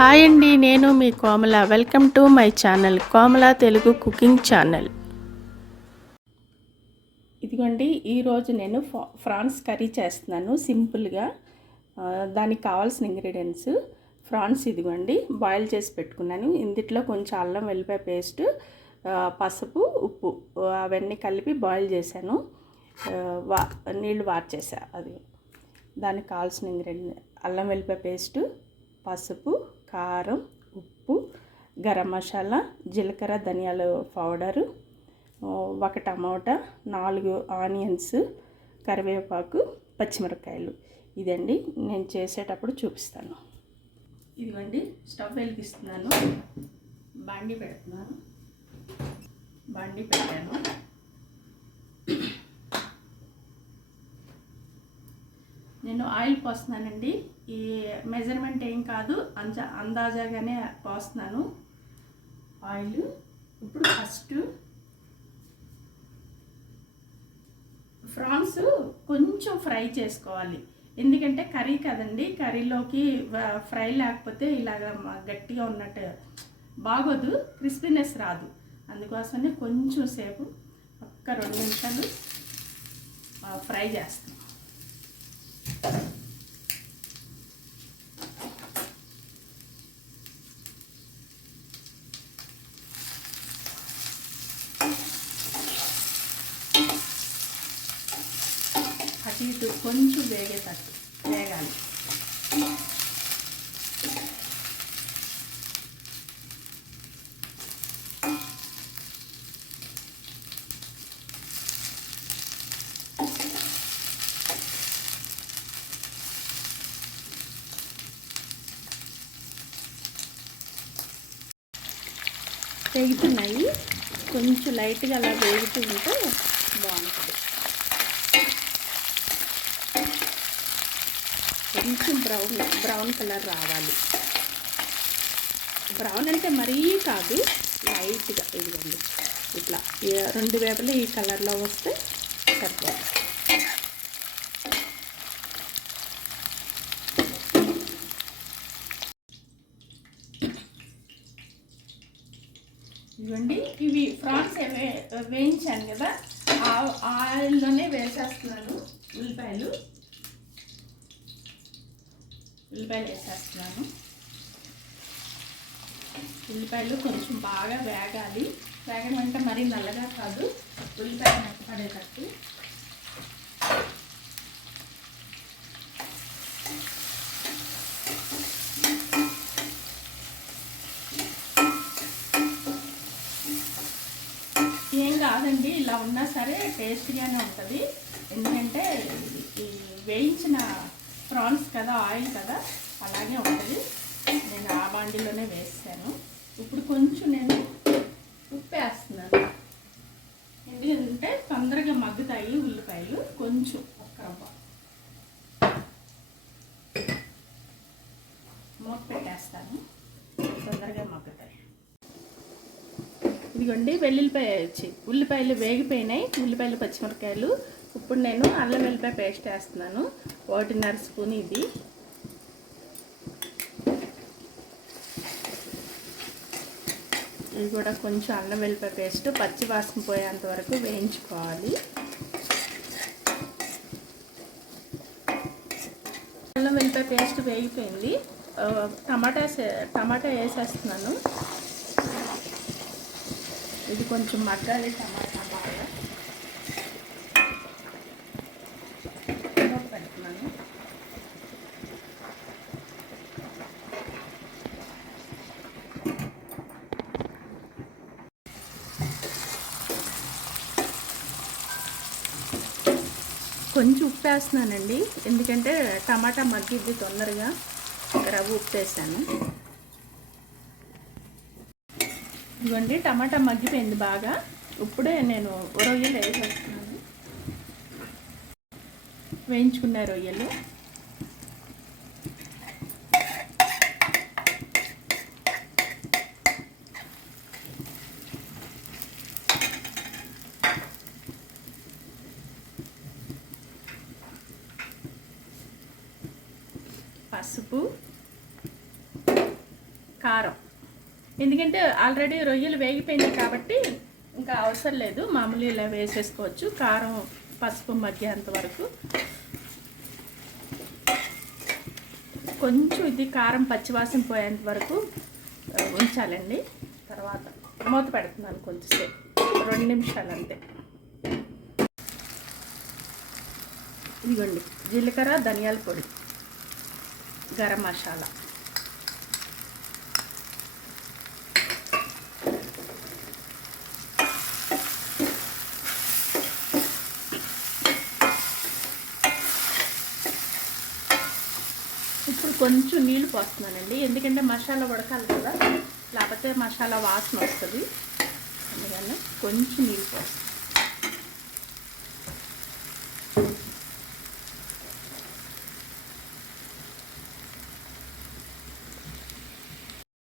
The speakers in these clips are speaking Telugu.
హాయ్ అండి, నేను మీ Komala. Welcome to my channel Komala Telugu cooking channel. ఇదిగోండి, ఈరోజు నేను ఫ్రాన్స్ కర్రీ చేస్తున్నాను సింపుల్గా. దానికి కావాల్సిన ఇంగ్రీడియంట్స్ ఫ్రాన్స్ ఇదిగోండి బాయిల్ చేసి పెట్టుకున్నాను. ఇందులో కొంచెం అల్లం వెల్లిపాయ పేస్ట్, పసుపు, ఉప్పు అవన్నీ కలిపి బాయిల్ చేశాను. నీళ్ళు వార్చేసా. అది దానికి కావాల్సిన ఇంగ్రీడియంట్ అల్లం వెల్లిపాయ పేస్టు, పసుపు, కారం, ఉప్పు, గరం మసాలా, జీలకర్ర, ధనియాల పౌడరు, ఒక టమాటా, 4 ఆనియన్స్, కరివేపాకు, పచ్చిమిరపకాయలు. ఇదండి నేను చేసేటప్పుడు చూపిస్తాను. ఇదిగోండి స్టవ్ వెలిగిస్తున్నాను, బాండి పెడుతున్నాను. బాండి పెట్టాను. నేను ఆయిల్ పోస్తున్నానండి. ఈ మెజర్మెంట్ ఏం కాదు, అందాజాగానే పోస్తున్నాను ఆయిల్. ఇప్పుడు ఫస్ట్ ఫ్రాన్స్ కొంచెం ఫ్రై చేసుకోవాలి, ఎందుకంటే కర్రీ కదండి. కర్రీలోకి ఫ్రై లేకపోతే ఇలాగ గట్టిగా ఉన్నట్టు బాగోదు, క్రిస్పీనెస్ రాదు. అందుకోసమే కొంచెం సేపు ఒక్క 2 నిమిషాలు ఫ్రై చేస్తాం. అటు ఇటు కొంచెం వేగేటట్టు వేగాలి. వేగుతున్నాయి, కొంచెం లైట్గా అలా వేగుతూ ఉంటే బాగుంటుంది. కొంచెం బ్రౌన్ కలర్ రావాలి. బ్రౌన్ అంటే మరీ కాదు, లైట్గా. ఇదిగోండి ఇట్లా 2 వైపులు ఈ కలర్లో వస్తే సరిపోతుంది. ఇవ్వండి, ఇవి ఫ్రాన్స్ వేయించాను కదా, ఆయిల్లోనే వేసేస్తున్నాను. ఉల్లిపాయలు వేసేస్తున్నాను. ఉల్లిపాయలు కొంచెం బాగా వేగాలి. వేగడం అంటే మరీ నల్లగా కాదు, ఉల్లిపాయలు మెత్తపడేటట్టు. ఏం కాదండి, ఇలా ఉన్నా సరే టేస్ట్గానే ఉంటుంది. ఎందుకంటే ఈ వేయించిన ప్రాన్స్ కదా, ఆయిల్ కదా, అలాగే ఉంటుంది. నేను ఆ బాండిలోనే వేసాను. ఇప్పుడు కొంచెం నేను ఉప్పు వేస్తున్నాను, ఎందుకంటే తొందరగా మగ్గుతాయి ఉల్లిపాయలు. కొంచెం ఒక్క రవ్వ మూత పెట్టేస్తాను, తొందరగా మగ్గుతాయి. ఇదిగోండి ఉల్లిపాయలు వేగిపోయినాయి. ఉల్లిపాయలు, పచ్చిమిరపకాయలు. ఇప్పుడు నేను అల్లం వెల్లిపాయ పేస్ట్ వేస్తున్నాను, 1.5 స్పూన్. ఇది కూడా కొంచెం అల్లం వెల్లిపాయ పేస్ట్ పచ్చి వాసన పోయేంత వరకు వేయించుకోవాలి. అల్లం వెల్లిపాయ పేస్ట్ వేగిపోయింది. టమాటా వేసేస్తున్నాను. ఇది కొంచెం మగ్గాలి టమాటా బాగా. పెడుతున్నాను. కొంచెం ఉప్పు వేస్తున్నానండి, ఎందుకంటే టమాటా మగ్గిద్ది తొందరగా. రవ్వ ఉప్పు వేసాను. ఇదిగోండి టమాటా మగ్గిపోయింది బాగా. ఇప్పుడే నేను రొయ్యలు వేసేస్తున్నాను, వేయించుకున్న రొయ్యలు. పసుపు, కారం, ఎందుకంటే ఆల్రెడీ రొయ్యలు వేగిపోయినాయి కాబట్టి ఇంకా అవసరం లేదు, మామూలు ఇలా వేసేసుకోవచ్చు. కారం పసుపు మగ్గేంత వరకు కొంచెం ఇది కారం పచ్చివాసన పోయేంత వరకు ఉంచాలండి. తర్వాత మూత పెడుతున్నాను కొంచెంసేపు, 2 నిమిషాలు అంతే. ఇదిగోండి జీలకర్ర, ధనియాల పొడి, గరం మసాలా, ఇప్పుడు కొంచెం నీళ్ళు పోస్తున్నానండి, ఎందుకంటే మసాలా ఉడకాలి కదా, లేకపోతే మసాలా వాసన వస్తుంది. అందుకని కొంచెం నీళ్ళు పోస్తాను.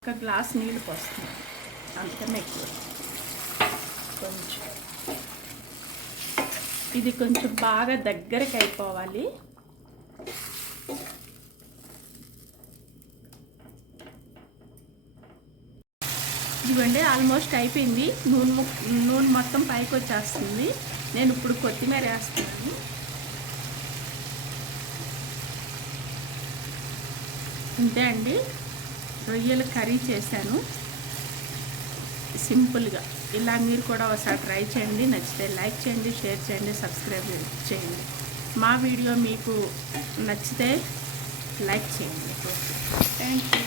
ఒక గ్లాస్ నీళ్ళు పోస్తున్నాను, అంతకన్నా ఎక్కువ. కొంచెం ఇది కొంచెం బాగా దగ్గరికి అయిపోవాలి. ఇదిగోండి ఆల్మోస్ట్ అయిపోయింది. నూనె మొత్తం పైకి వచ్చేస్తుంది. నేను ఇప్పుడు కొత్తిమీర వేస్తున్నాను. అంతే అండి, రొయ్యల కర్రీ చేశాను సింపుల్గా. ఇలా మీరు కూడా ఒకసారి ట్రై చేయండి. నచ్చితే లైక్ చేయండి, షేర్ చేయండి, సబ్స్క్రైబ్ చేయండి. మా వీడియో మీకు నచ్చితే లైక్ చేయండి. Thank you.